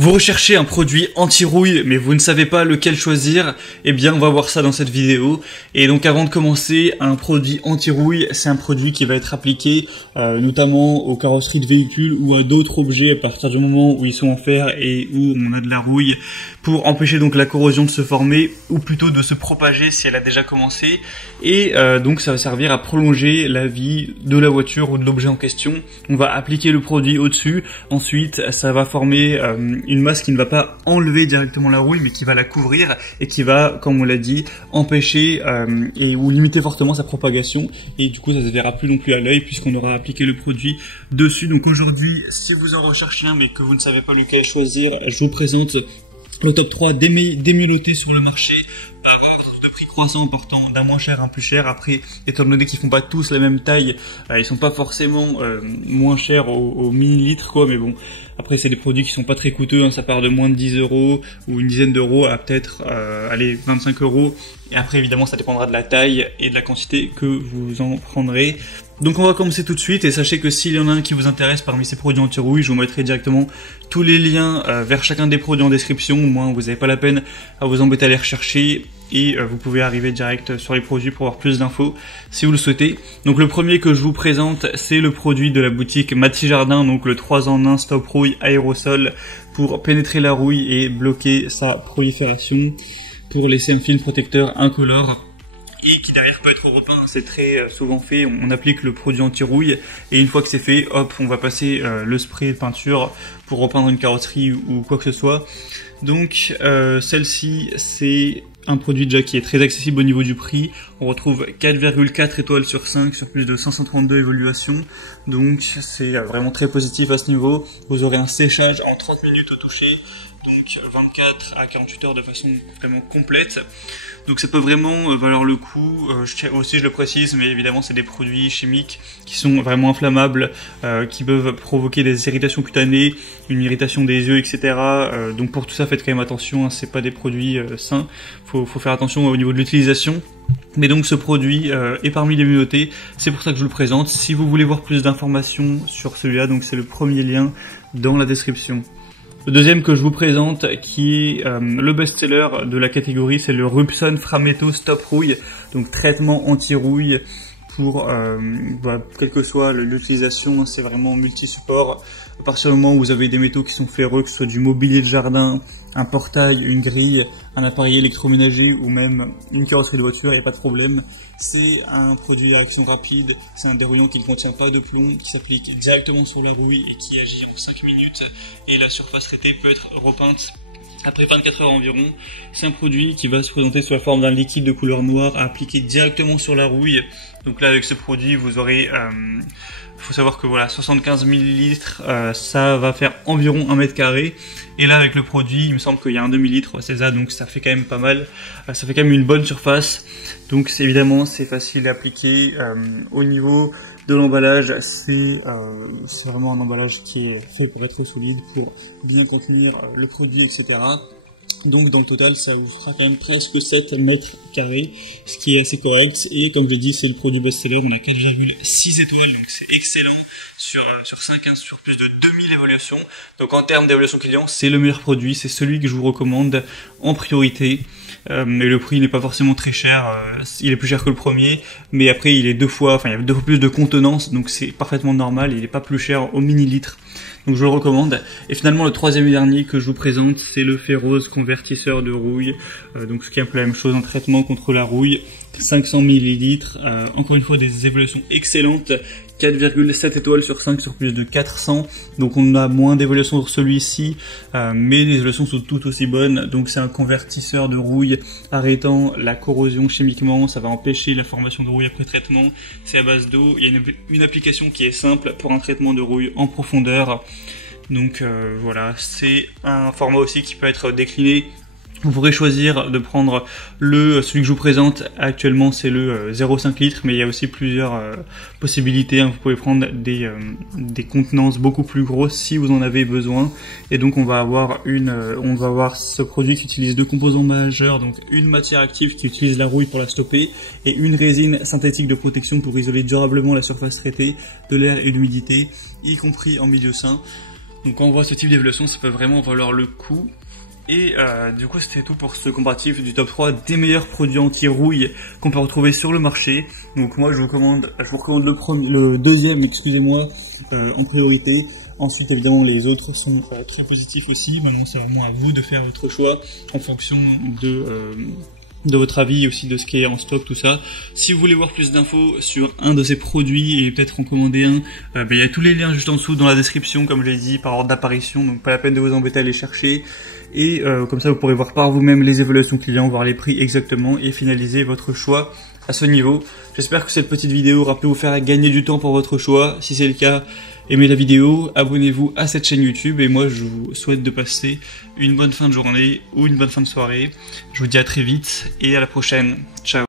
Vous recherchez un produit anti-rouille, mais vous ne savez pas lequel choisir? Eh bien, on va voir ça dans cette vidéo. Et donc, avant de commencer, un produit anti-rouille, c'est un produit qui va être appliqué notamment aux carrosseries de véhicules ou à d'autres objets à partir du moment où ils sont en fer et où on a de la rouille, pour empêcher donc la corrosion de se former, ou plutôt de se propager si elle a déjà commencé. Et donc, ça va servir à prolonger la vie de la voiture ou de l'objet en question. On va appliquer le produit au-dessus. Ensuite, ça va former une masse qui ne va pas enlever directement la rouille, mais qui va la couvrir et qui va, comme on l'a dit, empêcher ou limiter fortement sa propagation. Et du coup, ça se verra plus non plus à l'œil puisqu'on aura appliqué le produit dessus. Donc aujourd'hui, si vous en recherchez un mais que vous ne savez pas lequel choisir, je vous présente le top 3 des mieux notés sur le marché par ordre de prix croissant, partant d'un moins cher à un plus cher. Après, étant donné qu'ils font pas tous la même taille, ils sont pas forcément moins chers au millilitre, quoi, mais bon. Après, c'est des produits qui sont pas très coûteux, hein, ça part de moins de 10 € ou une dizaine d'euros à peut-être, 25 €. Et après, évidemment, ça dépendra de la taille et de la quantité que vous en prendrez. Donc on va commencer tout de suite, et sachez que s'il y en a un qui vous intéresse parmi ces produits anti-rouille, je vous mettrai directement tous les liens vers chacun des produits en description. Au moins, vous n'avez pas la peine à vous embêter à les rechercher, et vous pouvez arriver direct sur les produits pour avoir plus d'infos si vous le souhaitez. Donc le premier que je vous présente, c'est le produit de la boutique Mathis Jardin, donc le 3 en 1 Stop Rouille Aérosol, pour pénétrer la rouille et bloquer sa prolifération, pour laisser un film protecteur incolore et qui derrière peut être repeint. C'est très souvent fait, on applique le produit anti-rouille et une fois que c'est fait, hop, on va passer le spray de peinture pour repeindre une carrosserie ou quoi que ce soit. Donc celle-ci, c'est un produit déjà qui est très accessible au niveau du prix. On retrouve 4,4 étoiles sur 5 sur plus de 532 évaluations. Donc c'est vraiment très positif à ce niveau. Vous aurez un séchage en 30 minutes au toucher, donc 24 à 48 heures de façon vraiment complète. Donc ça peut vraiment valoir le coup. Je le précise, mais évidemment c'est des produits chimiques qui sont vraiment inflammables, qui peuvent provoquer des irritations cutanées, une irritation des yeux, etc. Donc pour tout ça, faites quand même attention, hein, c'est pas des produits sains. Faut faire attention au niveau de l'utilisation. Mais donc ce produit est parmi les mieux notés, c'est pour ça que je vous le présente. Si vous voulez voir plus d'informations sur celui-là, donc c'est le premier lien dans la description. Le deuxième que je vous présente, qui est le best-seller de la catégorie, c'est le Rubson Frametto Stop Rouille, donc traitement anti-rouille pour quelle que soit l'utilisation, c'est vraiment multi-support. À partir du moment où vous avez des métaux qui sont ferreux, que ce soit du mobilier de jardin, un portail, une grille, un appareil électroménager ou même une carrosserie de voiture, il n'y a pas de problème. C'est un produit à action rapide, c'est un dérouillant qui ne contient pas de plomb, qui s'applique directement sur la rouille et qui agit en 5 minutes, et la surface traitée peut être repeinte après 24 heures environ. C'est un produit qui va se présenter sous la forme d'un liquide de couleur noire à appliquer directement sur la rouille. Donc là, avec ce produit, vous aurez... faut savoir que voilà, 75 ml, ça va faire environ 1 mètre carré. Et là, avec le produit, il me semble qu'il y a un demi-litre, c'est ça, donc ça fait quand même pas mal. Ça fait quand même une bonne surface. Donc évidemment, c'est facile à appliquer. Au niveau de l'emballage, c'est vraiment un emballage qui est fait pour être solide, pour bien contenir le produit, etc. Donc dans le total, ça vous fera quand même presque 7 mètres carrés, ce qui est assez correct. Et comme je l'ai dit, c'est le produit best-seller, on a 4,6 étoiles, donc c'est excellent sur 5, hein, sur plus de 2000 évaluations. Donc en termes d'évaluation client, c'est le meilleur produit, c'est celui que je vous recommande en priorité. Mais le prix n'est pas forcément très cher, il est plus cher que le premier, mais après il y a 2 fois plus de contenance, donc c'est parfaitement normal, il n'est pas plus cher au millilitre. Donc je le recommande. Et finalement le troisième et dernier que je vous présente, c'est le Ferrose convertisseur de rouille, donc ce qui est un peu la même chose, un traitement contre la rouille, 500 ml, encore une fois des évaluations excellentes, 4,7 étoiles sur 5 sur plus de 400, donc on a moins d'évaluations sur celui-ci, mais les évaluations sont tout aussi bonnes. Donc c'est un convertisseur de rouille arrêtant la corrosion chimiquement, ça va empêcher la formation de rouille après traitement, c'est à base d'eau, il y a une application qui est simple pour un traitement de rouille en profondeur. Donc voilà, c'est un format aussi qui peut être décliné. Vous pourrez choisir de prendre celui que je vous présente actuellement, c'est le 0,5 litres, mais il y a aussi plusieurs possibilités, hein. Vous pouvez prendre des contenances beaucoup plus grosses si vous en avez besoin. Et donc on va avoir ce produit qui utilise 2 composants majeurs, donc une matière active qui utilise la rouille pour la stopper et une résine synthétique de protection pour isoler durablement la surface traitée de l'air et de l'humidité, y compris en milieu sain. Donc quand on voit ce type d'évaluation, ça peut vraiment valoir le coup. Et du coup c'était tout pour ce comparatif du top 3 des meilleurs produits anti-rouille qu'on peut retrouver sur le marché. Donc moi je vous recommande le deuxième, excusez-moi, en priorité. Ensuite évidemment les autres sont très positifs aussi. Maintenant c'est vraiment à vous de faire votre choix en fonction de votre avis et aussi de ce qui est en stock, tout ça. Si vous voulez voir plus d'infos sur un de ces produits et peut-être en commander un, il y a tous les liens juste en dessous dans la description, comme je l'ai dit, par ordre d'apparition, donc pas la peine de vous embêter à les chercher. Et comme ça vous pourrez voir par vous-même les évaluations clients, voir les prix exactement et finaliser votre choix à ce niveau. J'espère que cette petite vidéo aura pu vous faire gagner du temps pour votre choix. Si c'est le cas, aimez la vidéo, abonnez-vous à cette chaîne YouTube et moi je vous souhaite de passer une bonne fin de journée ou une bonne fin de soirée. Je vous dis à très vite et à la prochaine. Ciao.